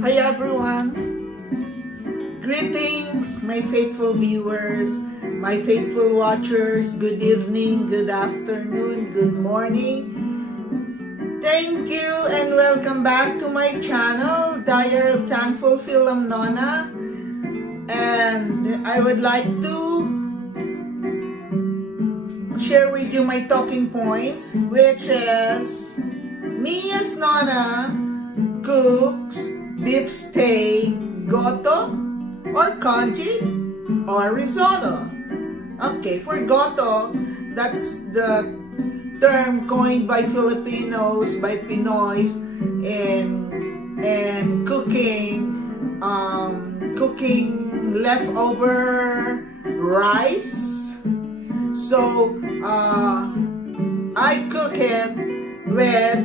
Hi everyone! Greetings, my faithful viewers, my faithful watchers. Good evening, good afternoon, good morning. Thank you and welcome back to my channel, Diary of Thankful FIL-AM Nonna. And I would like to share with you my talking points, which is me as Nonna cooks Beefsteak Goto or Congee or Risotto. Okay, for Goto, that's the term coined by Filipinos, by Pinoys in cooking leftover rice. So I cook it with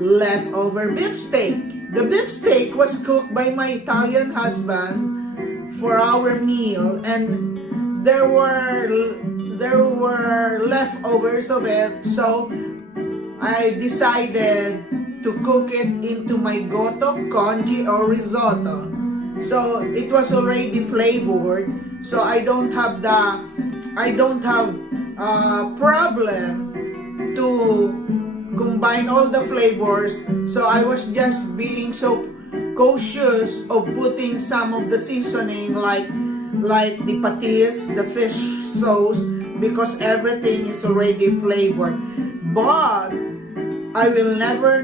leftover beefsteak. The beefsteak was cooked by my Italian husband for our meal, and there were leftovers of it, so I decided to cook it into my Goto, Congee, or Risotto. So it was already flavored, so I don't have problem to combine all the flavors. So I was just being so cautious of putting some of the seasoning like the patis, the fish sauce, because everything is already flavored. But I will never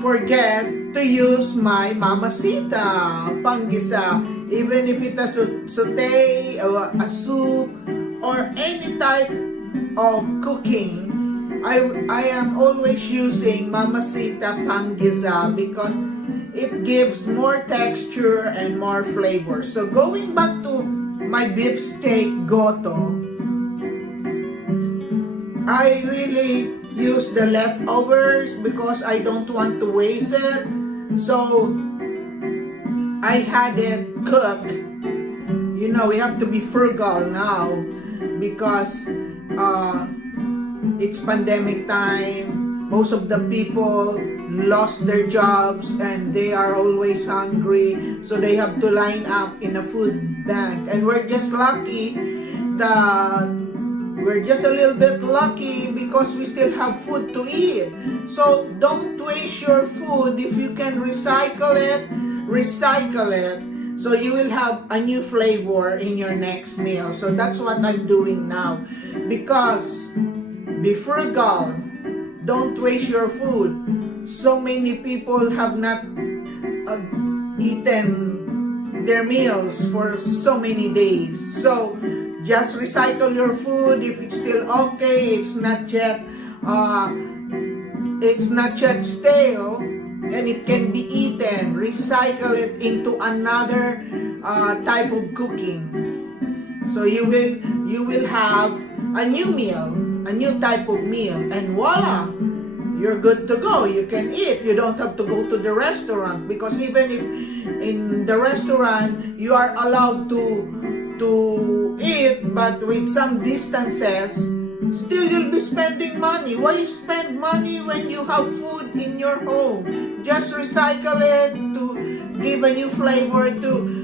forget to use my mamacita panggisa, even if it's a saute or a soup or any type of cooking. I am always using mamacita panggisa because it gives more texture and more flavor. So going back to my beefsteak goto, I really use the leftovers because I don't want to waste it. So I had it cooked. You know, we have to be frugal now because it's pandemic time. Most of the people lost their jobs and they are always hungry, so they have to line up in a food bank. And we're just lucky that we're just a little bit lucky because we still have food to eat. So don't waste your food. If you can recycle it, recycle it, so you will have a new flavor in your next meal. So that's what I'm doing now, because be frugal. Don't waste your food. So many people have not eaten their meals for so many days. So just recycle your food. If it's still okay, it's not yet stale, and it can be eaten. Recycle it into another type of cooking. So you will have a new meal, a new type of meal, and voila, you're good to go. You can eat. You don't have to go to the restaurant, because even if in the restaurant you are allowed to eat, but with some distances, still you'll be spending money. Why you spend money when you have food in your home? Just recycle it to give a new flavor, to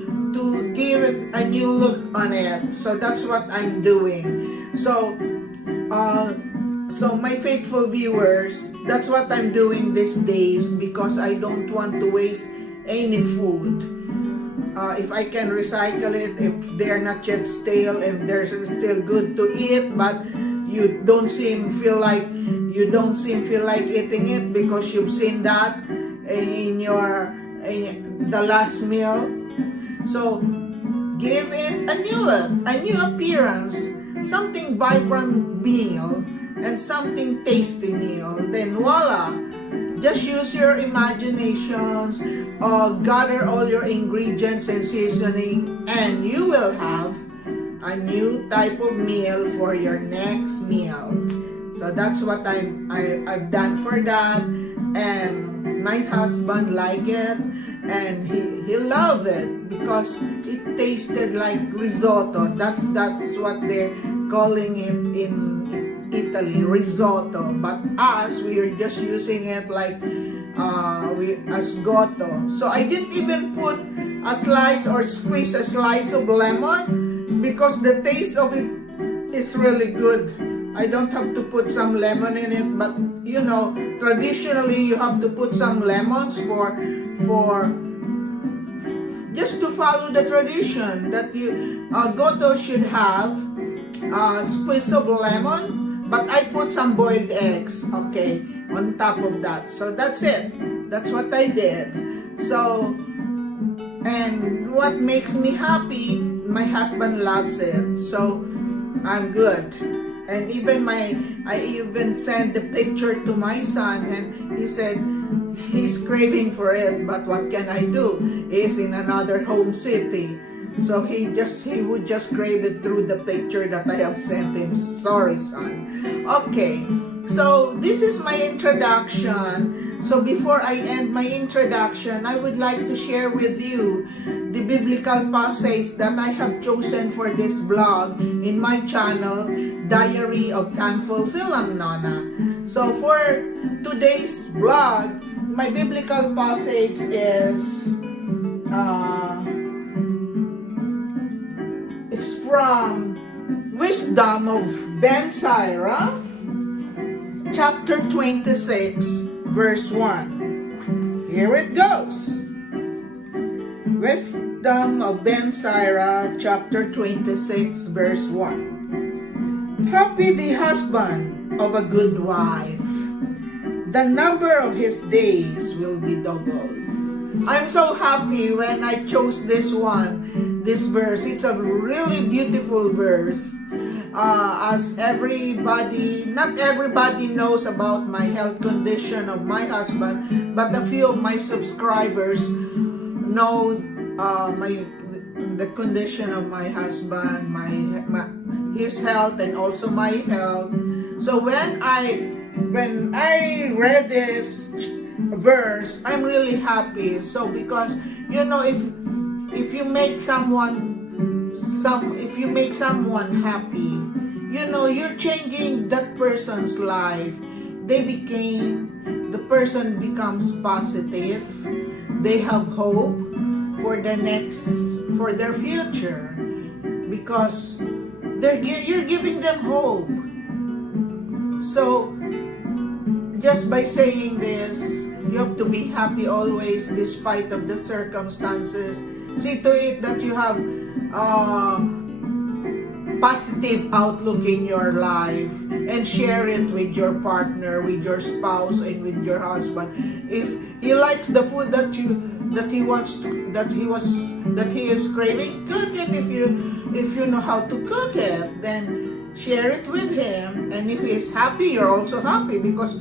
give a new look on it. So that's what I'm doing. So my faithful viewers, that's what I'm doing these days, because I don't want to waste any food. If I can recycle it, if they're not yet stale, if they're still good to eat, but you don't feel like eating it because you've seen that in the last meal. So give it a new look, a new appearance, something vibrant meal and something tasty meal. Then voila, just use your imaginations, gather all your ingredients and seasoning, and you will have a new type of meal for your next meal. So that's what I've done for that, and my husband liked it, and he loved it because it tasted like risotto. That's what they're calling it in Italy, risotto. But us, we are just using it like as goto. So I didn't even put a slice or squeeze a slice of lemon because the taste of it is really good. I don't have to put some lemon in it, but you know, traditionally you have to put some lemons for just to follow the tradition that you goto should have a squeeze of lemon, but I put some boiled eggs, okay, on top of that. So that's it. That's what I did. So, and what makes me happy, my husband loves it. So I'm good. And even I even sent the picture to my son, and he said he's craving for it, but what can I do? He's in another home city. So he would just crave it through the picture that I have sent him. Sorry, son. Okay, so this is my introduction. So before I end my introduction, I would like to share with you the biblical passage that I have chosen for this vlog in my channel, Diary of Thankful FIL-AM Nonna. So for today's vlog, my biblical passage is it's from Wisdom of Ben Sira, chapter 26, verse 1. Here it goes. Wisdom of Ben Sira, chapter 26, verse 1. Happy the husband of a good wife. The number of his days will be doubled. I'm so happy when I chose this verse. It's a really beautiful verse. As everybody, not everybody knows about my health condition of my husband, but a few of my subscribers know the condition of my husband, his health, and also my health. So when I read this verse, I'm really happy. So because you know, if you make someone happy, you know, you're changing that person's life. The person becomes positive. They have hope for their future, because you're giving them hope. So just by saying this, you have to be happy always despite of the circumstances. See to it that you have positive outlook in your life, and share it with your partner, with your spouse, and with your husband. If he likes the food that he is craving, cook it. If you know how to cook it, then share it with him. And if he is happy, you're also happy because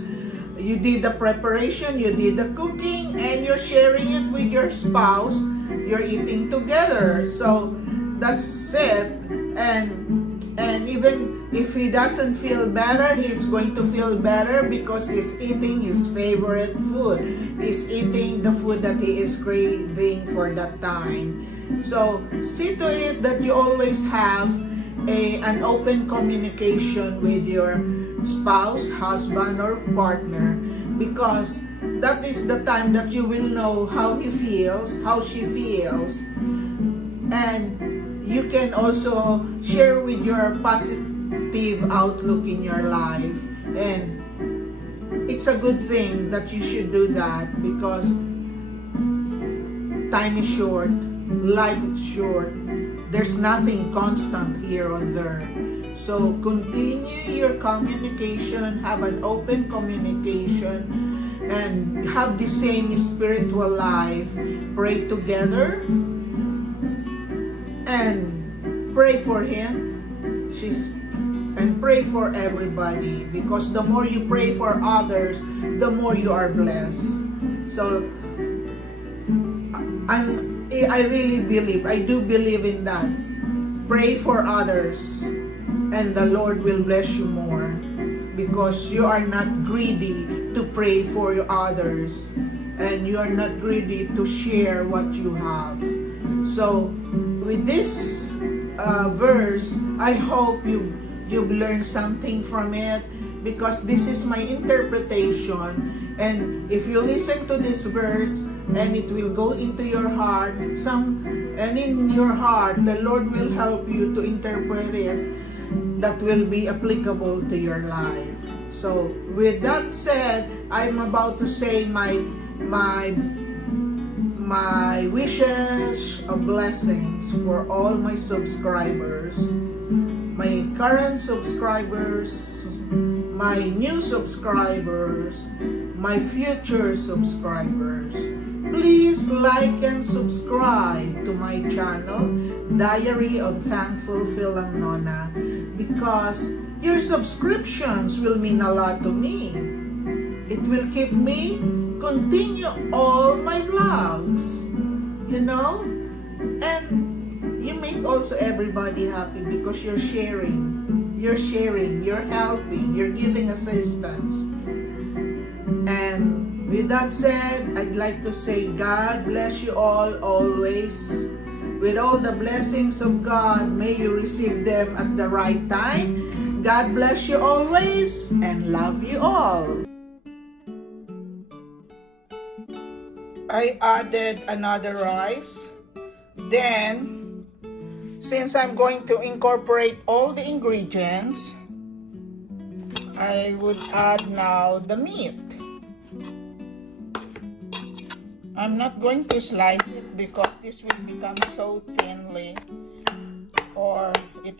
you did the preparation, you did the cooking, and you're sharing it with your spouse. You're eating together. So that's it. And even if he doesn't feel better, he's going to feel better because he's eating his favorite food. He's eating the food that he is craving for that time. So see to it that you always have an open communication with your spouse, husband, or partner, because that is the time that you will know how he feels, how she feels, and you can also share with your positive outlook in your life. And it's a good thing that you should do that, because time is short, life is short, there's nothing constant here on earth. So continue your communication, have an open communication, and have the same spiritual life. Pray together and pray for him and pray for everybody, because the more you pray for others, the more you are blessed. So I really believe, I do believe in that. Pray for others and the Lord will bless you more, because you are not greedy to pray for others, and you are not greedy to share what you have. So with this verse, I hope you've learned something from it, because this is my interpretation. And if you listen to this verse, and it will go into your heart, and in your heart, the Lord will help you to interpret it that will be applicable to your life. So with that said, I'm about to say my wishes of blessings for all my subscribers, my current subscribers, my new subscribers, my future subscribers. Please like and subscribe to my channel, Diary of Thankful FIL-AM Nonna, because your subscriptions will mean a lot to me. It will keep me continue all my vlogs, you know, and you make also everybody happy because you're sharing, you're helping, you're giving assistance. And with that said, I'd like to say God bless you all always. With all the blessings of God, may you receive them at the right time. God bless you always and love you all. I added another rice. Then, since I'm going to incorporate all the ingredients, I would add now the meat. I'm not going to slice it because this will become so thinly, or it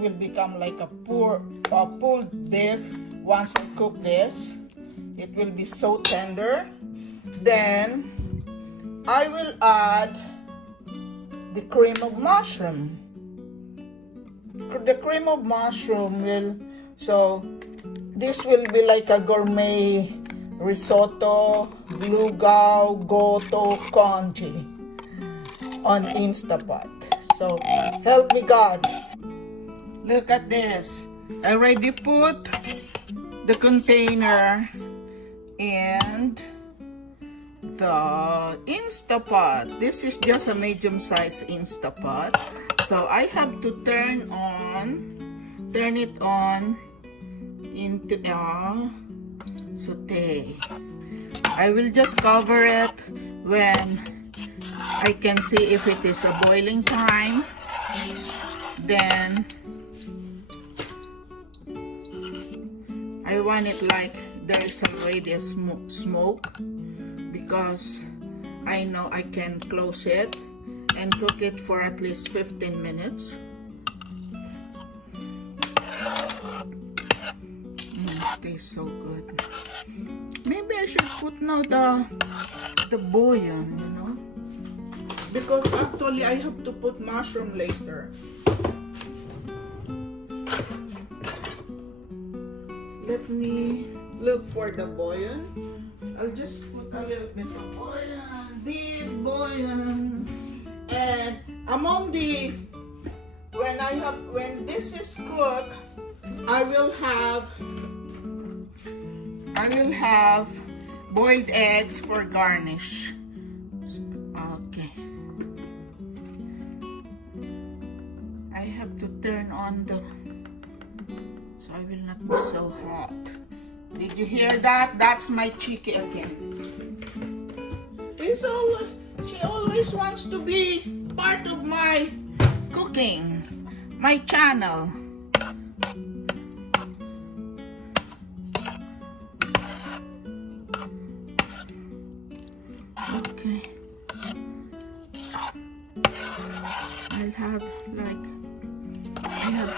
will become like a pulled beef. Once I cook this, it will be so tender. Then I will add the cream of mushroom. The cream of mushroom this will be like a gourmet risotto, goto, congee on Instapot. So help me God. Look at this. I already put the container and the Instapot. This is just a medium-sized Instapot. So I have to turn it on into a saute. I will just cover it when I can see if it is a boiling time. Then I want it like there is already a smoke, because I know I can close it and cook it for at least 15 minutes. It tastes so good. Maybe I should put now the bouillon, you know, because actually I have to put mushroom later. Let me look for the bouillon. I'll just put a little bit of bouillon, beef bouillon, and among when this is cooked, I will have boiled eggs for garnish. Okay. I have to turn on so I will not be so hot. Did you hear that? That's my cheeky again. She always wants to be part of my cooking, my channel. Okay. I have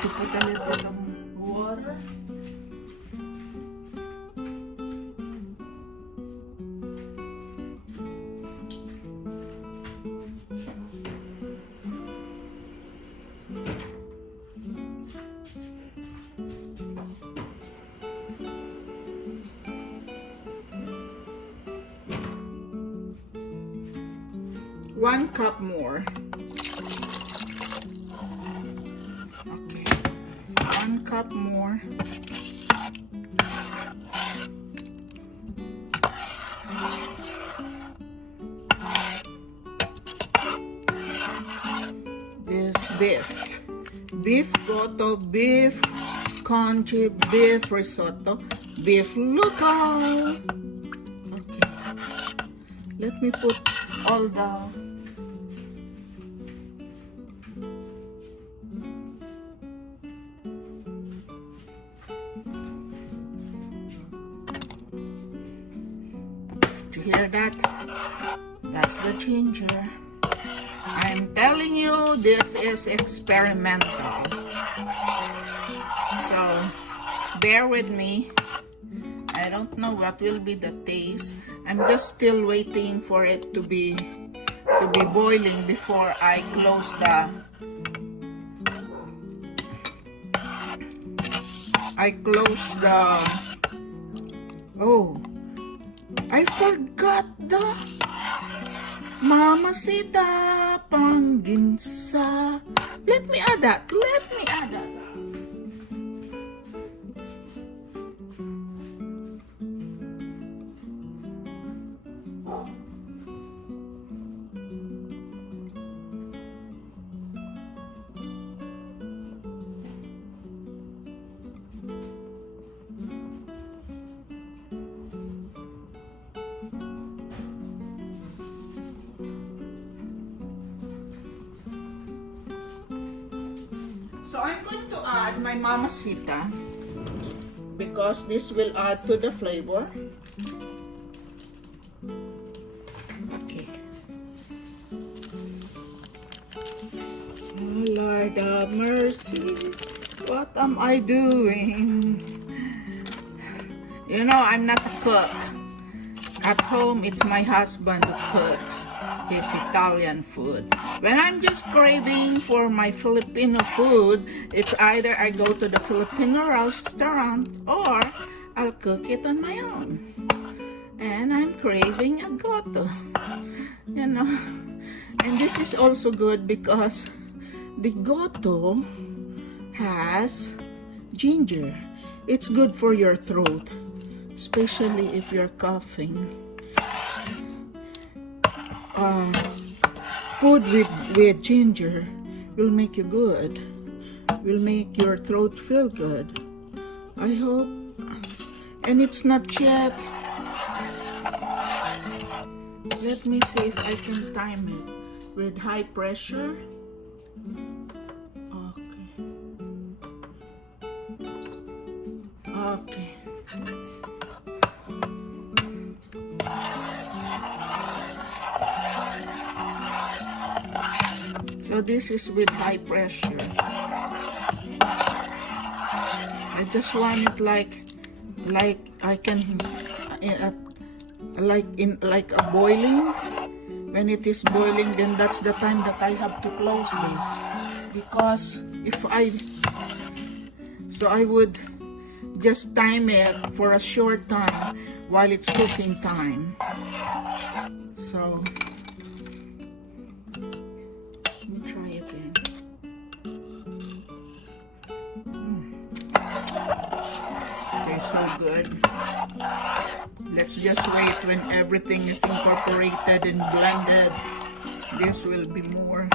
to put a little bit of water. One cup more. Okay, 1 cup more. This beef goto, beef congee, beef risotto, beef luau. Okay, let me put all the do you hear that? That's the ginger. I'm telling you, this is experimental. So bear with me. I don't know what will be the taste. I'm just still waiting for it to be boiling before I close the oh, I forgot the Mamacita Panginsa. Let me add that. So I'm going to add my Mamacita because this will add to the flavor. Okay. Oh Lord of mercy, what am I doing? You know, I'm not a cook. At home, it's my husband who cooks his Italian food. When I'm just craving for my Filipino food, it's either I go to the Filipino restaurant or I'll cook it on my own. And I'm craving a goto, you know. And this is also good because the goto has ginger. It's good for your throat, especially if you're coughing. Food with ginger will make you good, will make your throat feel good. I hope. And it's not yet. Let me see if I can time it with high pressure. Okay. So this is with high pressure. I just want it like I can like a boiling. When it is boiling, then that's the time that I have to close this, because I would just time it for a short time while it's cooking time. So let me try again. Tastes so good. Let's just wait when everything is incorporated and blended. This will be more.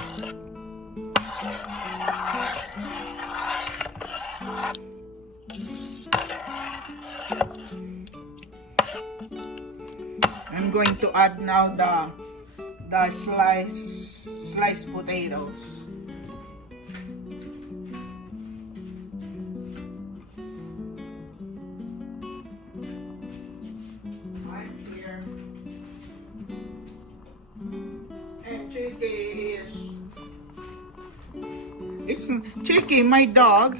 I'm going to add now the sliced potatoes. Chicky, my dog,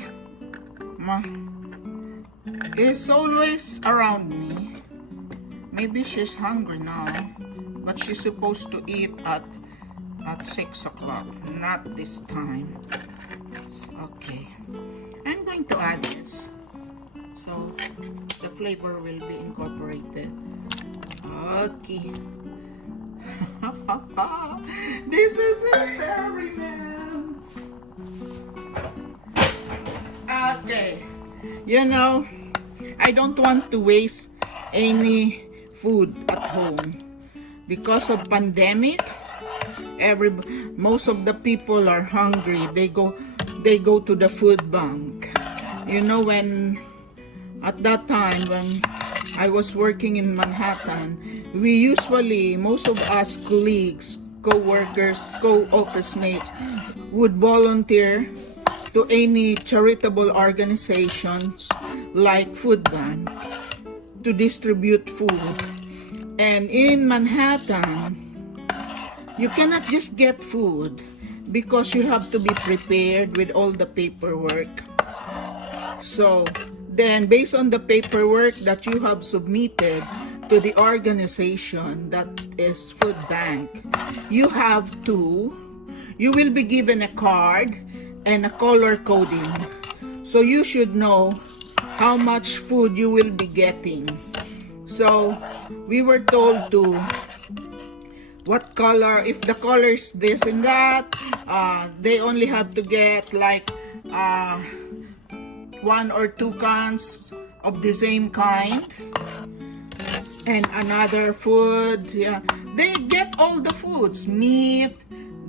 is always around me. Maybe she's hungry now, but she's supposed to eat at 6 o'clock, not this time. Okay, I'm going to add this so the flavor will be incorporated. Okay. This is experiment. Okay, you know, I don't want to waste any food at home because of pandemic. Most of the people are hungry. They go to the food bank. You know, when At that time when I was working in Manhattan, we usually, most of us colleagues, co-workers, co-office mates would volunteer to any charitable organizations like food bank to distribute food. And in Manhattan, you cannot just get food because you have to be prepared with all the paperwork. So then, based on the paperwork that you have submitted to the organization that is food bank, you will be given a card and a color coding. So you should know how much food you will be getting. So we were told to what color, if the color is this and that, they only have to get like 1 or 2 cans of the same kind, and another food. Yeah, they get all the foods, meat,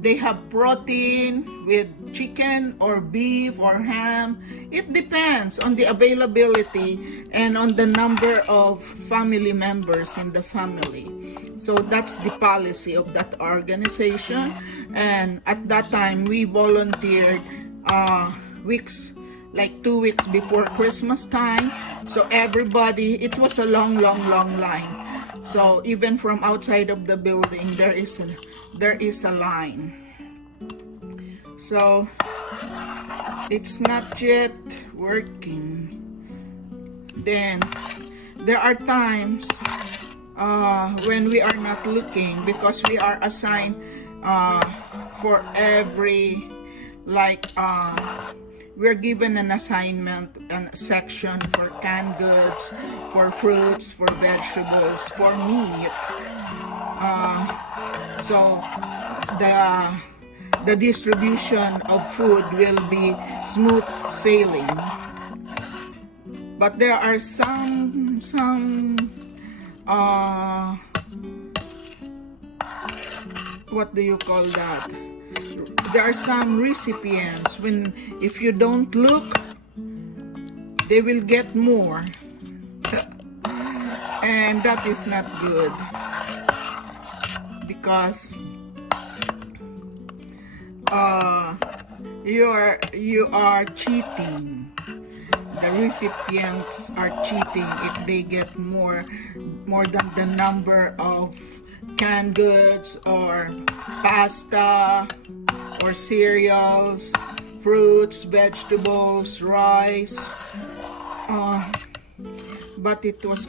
they have protein with chicken or beef or ham. It depends on the availability and on the number of family members in the family. So that's the policy of that organization. And at that time we volunteered weeks, like 2 weeks before Christmas time. So everybody, it was a long line. So even from outside of the building, there is a line. So it's not yet working. Then there are times when we are not looking, because we are assigned for every, like we're given an assignment and a section for canned goods, for fruits, for vegetables, for meat. So the distribution of food will be smooth sailing. But there are some what do you call that? There are some recipients, when if you don't look, they will get more. And that is not good, because you are cheating. The recipients are cheating if they get more than the number of canned goods or pasta or cereals, fruits, vegetables, rice. But it was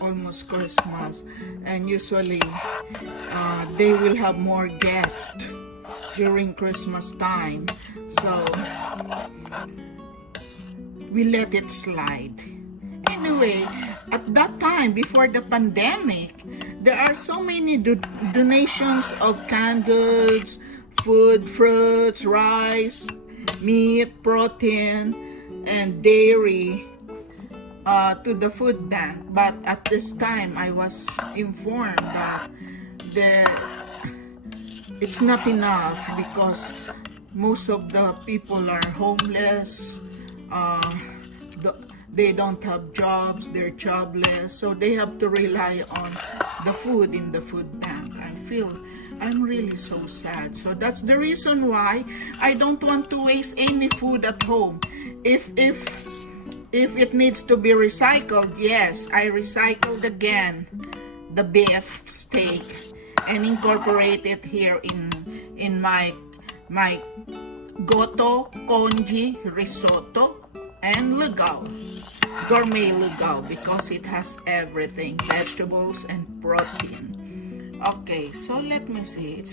almost Christmas, and usually they will have more guests during Christmas time. So we let it slide. Anyway, at that time, before the pandemic, there are so many donations of canned goods, food, fruits, rice, meat, protein, and dairy to the food bank. But at this time, I was informed that it's not enough, because most of the people are homeless. They don't have jobs, they're jobless, so they have to rely on the food in the food bank. I'm really so sad. So that's the reason why I don't want to waste any food at home. If it needs to be recycled, yes, I recycled again the beef steak and incorporate it here in my Goto, Congee, Risotto, and Lugao, gourmet Lugao, because it has everything, vegetables and protein. Okay, so let me see.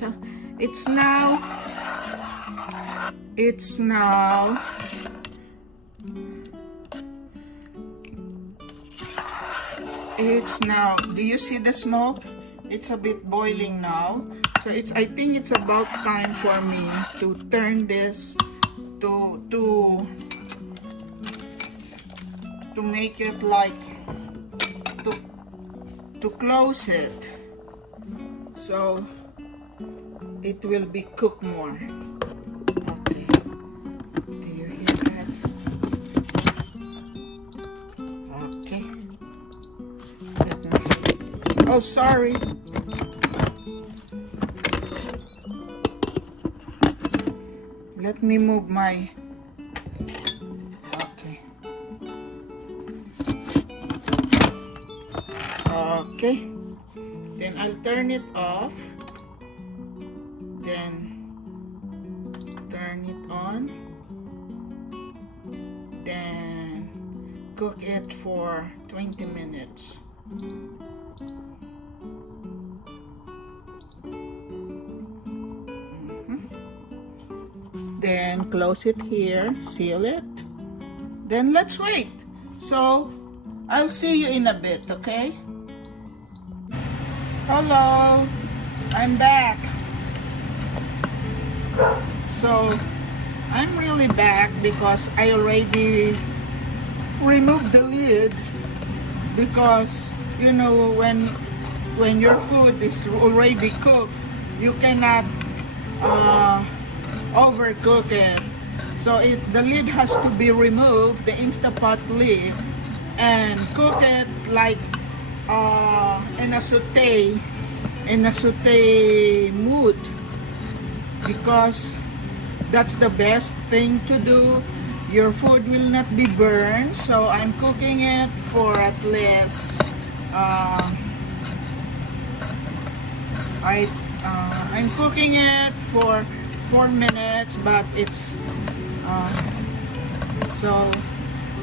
It's now. Do you see the smoke? It's a bit boiling now. So I think it's about time for me to turn this to make it like to close it, so it will be cooked more. Okay, do you hear that? Oh, sorry. Let me move my... Okay. Okay. Then I'll turn it off. Then turn it on. Then cook it for 20 minutes. Then close it here, seal it. Then let's wait. So I'll see you in a bit, okay? Hello, I'm back. So I'm really back because I already removed the lid, because you know when your food is already cooked, you cannot overcook it. So the lid has to be removed, the Instapot lid, and cook it like in a saute mood, because that's the best thing to do. Your food will not be burned. So I'm cooking it for at least I'm cooking it for 4 minutes, but it's so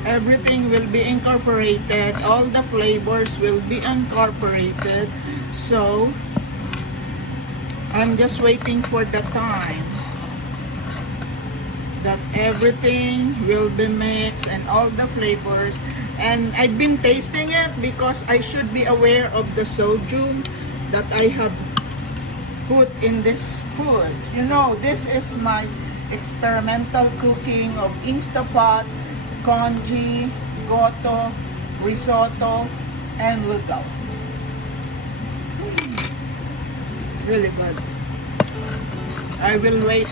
everything will be incorporated, all the flavors will be incorporated. So I'm just waiting for the time that everything will be mixed and all the flavors. And I've been tasting it because I should be aware of the sodium that I have put in this food. You know, this is my experimental cooking of Instapot, Congee, Goto, Risotto, and Lugaw. Really good. I will wait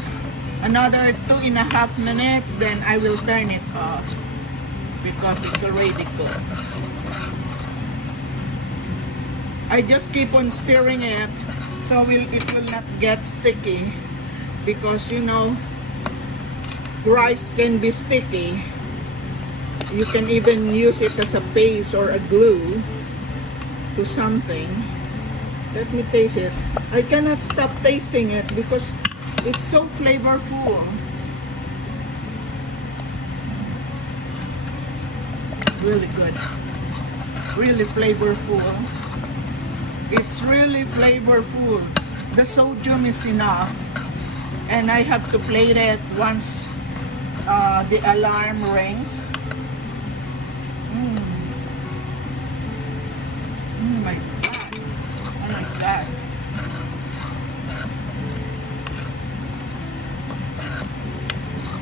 another 2.5 minutes, then I will turn it off because it's already cooked. I just keep on stirring it so it will not get sticky, because you know rice can be sticky. You can even use it as a base or a glue to something. Let me taste it. I cannot stop tasting it because it's so flavorful. Really good. Really flavorful. It's really flavorful. The sodium is enough. And I have to plate it once the alarm rings. Oh my God. Oh my God.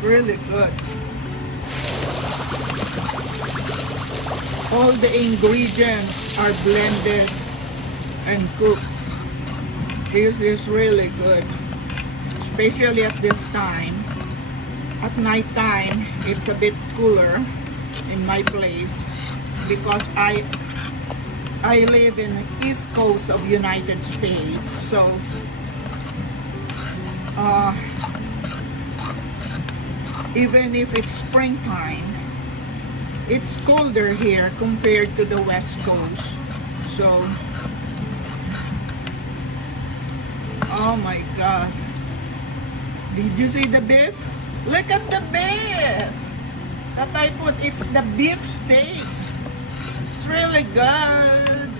Really good. All the ingredients are blended and cooked. This is really good, especially at this time. At night time, it's a bit cooler in my place because I live in the East Coast of United States, so even if it's springtime, it's colder here compared to the West Coast. So, oh my God. Did you see the beef? Look at the beef that I put. It's the beefsteak. It's really good.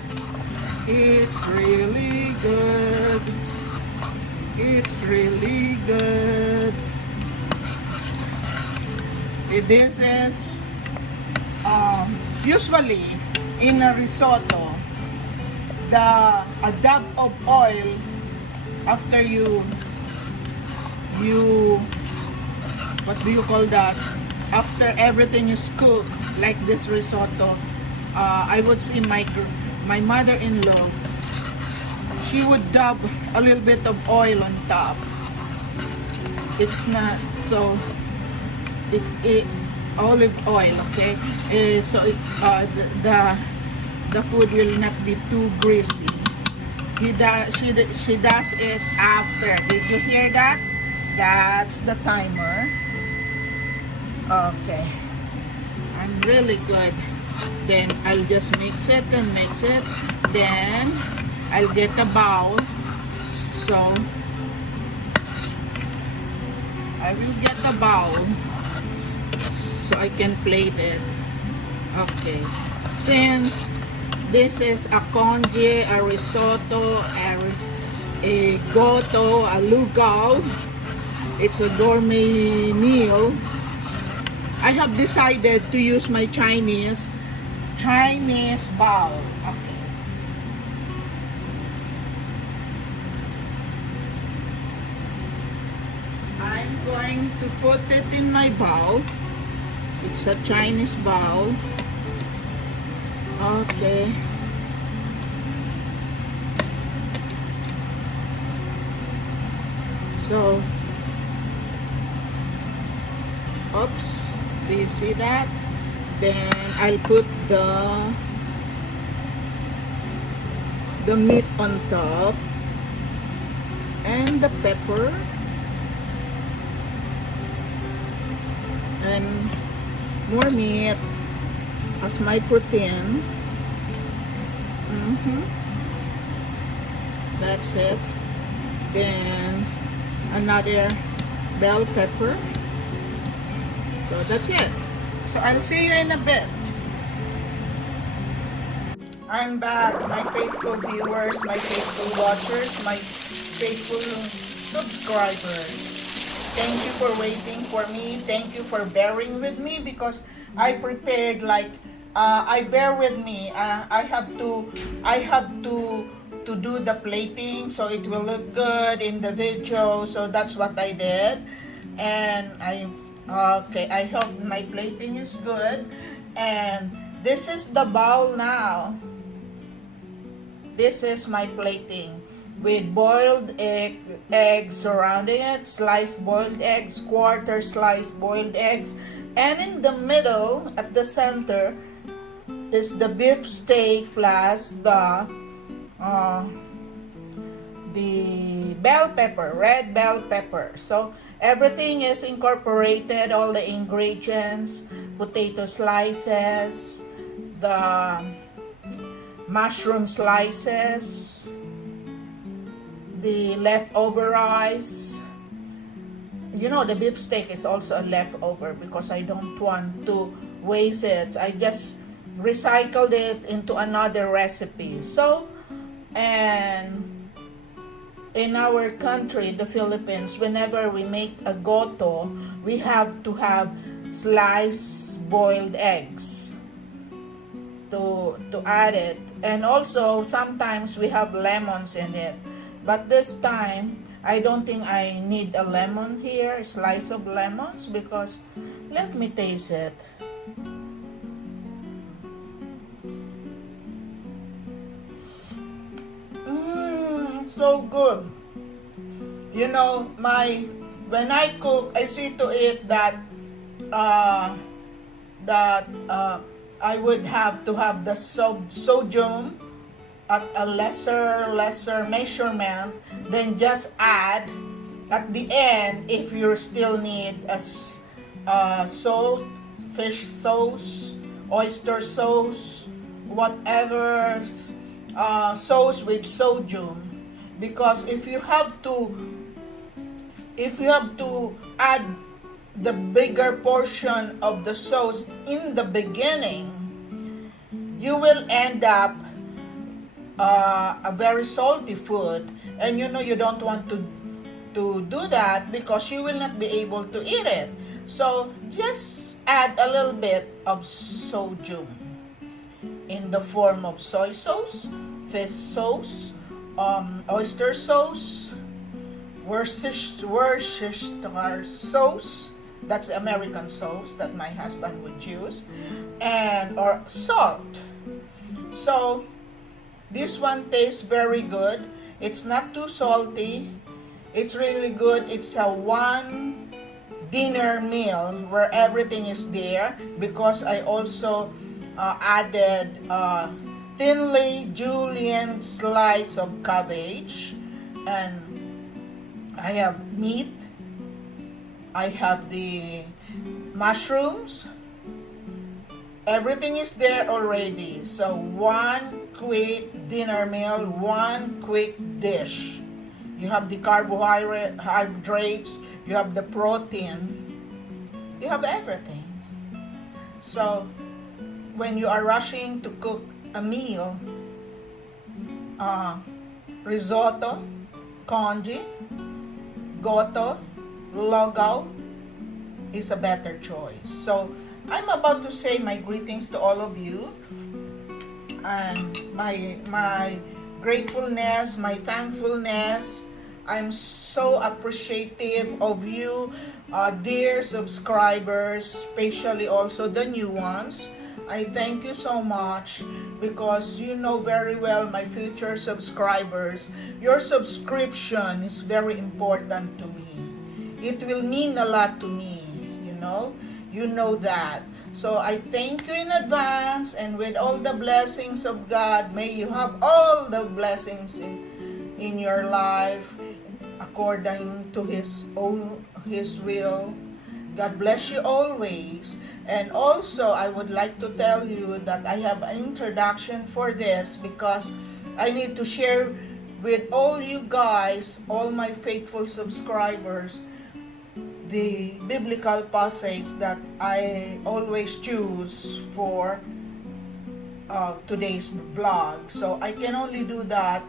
It's really good. It's really good. This is usually in a risotto, a dab of oil after you what do you call that, after everything is cooked, like this risotto. I would see my mother-in-law, she would dab a little bit of oil on top. It's not so it olive oil, okay? So the food will not be too greasy. She does it after. Did you hear that? That's the timer. Okay. I'm really good. Then I'll just mix it and mix it. Then I'll get a bowl. So I will get a bowl so I can plate it. Okay. Since this is a congee, a risotto, a goto, a lugaw, it's a gourmet meal, I have decided to use my Chinese bowl. Okay. I'm going to put it in my bowl. It's a Chinese bowl. Okay. So, oops, do you see that? Then I'll put the meat on top and the pepper and more meat as my protein. That's it. Then another bell pepper. So that's it. So I'll see you in a bit. I'm back, my faithful viewers, my faithful watchers, my faithful subscribers. Thank you for waiting for me. Thank you for bearing with me because I prepared like bear with me. I have to do the plating so it will look good in the video. So that's what I did, and I hope my plating is good. And this is the bowl now. This is my plating with boiled eggs surrounding it, sliced boiled eggs, quarter sliced boiled eggs, and in the middle at the center is the beef steak plus the bell pepper, red bell pepper. So everything is incorporated, all the ingredients, potato slices, the mushroom slices, the leftover rice. You know, the beef steak is also a leftover because I don't want to waste it. I just recycled it into another recipe. So, and in our country, the Philippines, whenever we make a goto, we have to have sliced boiled eggs to add it. And also, sometimes we have lemons in it. But this time, I don't think I need a lemon here, a slice of lemons, because let me taste it. It's so good. You know, when I cook, I see to it that I would have to have the sodium at a lesser measurement, then just add at the end if you still need a salt, fish sauce, oyster sauce, whatever sauce with sodium. Because if you have to add the bigger portion of the sauce in the beginning, you will end up a very salty food, and you know you don't want to do that because you will not be able to eat it. So just add a little bit of sodium in the form of soy sauce, fish sauce, oyster sauce, Worcestershire sauce, that's the American sauce that my husband would use, or salt. So this one tastes very good. It's not too salty. It's really good. It's a one dinner meal where everything is there because I also added thinly julienne slice of cabbage, and I have meat, I have the mushrooms. Everything is there already. So one quick dinner meal, one quick dish. You have the carbohydrates, you have the protein, you have everything. So when you are rushing to cook a meal, risotto, congee, goto, logal is a better choice. So I'm about to say my greetings to all of you, and my gratefulness, my thankfulness. I'm so appreciative of you, dear subscribers, especially also the new ones. I thank you so much because you know very well, my future subscribers, your subscription is very important to me. It will mean a lot to me, you know. You know that. So I thank you in advance, and with all the blessings of God, may you have all the blessings in your life according to His will. God bless you always. And also, I would like to tell you that I have an introduction for this because I need to share with all you guys, all my faithful subscribers, the biblical passage that I always choose for today's vlog. So I can only do that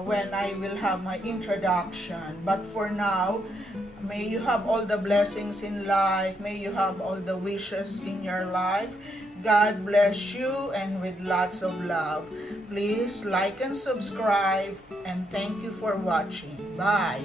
when I will have my introduction. But for now, may you have all the blessings in life. May you have all the wishes in your life. God bless you, and with lots of love. Please like and subscribe, and thank you for watching. Bye.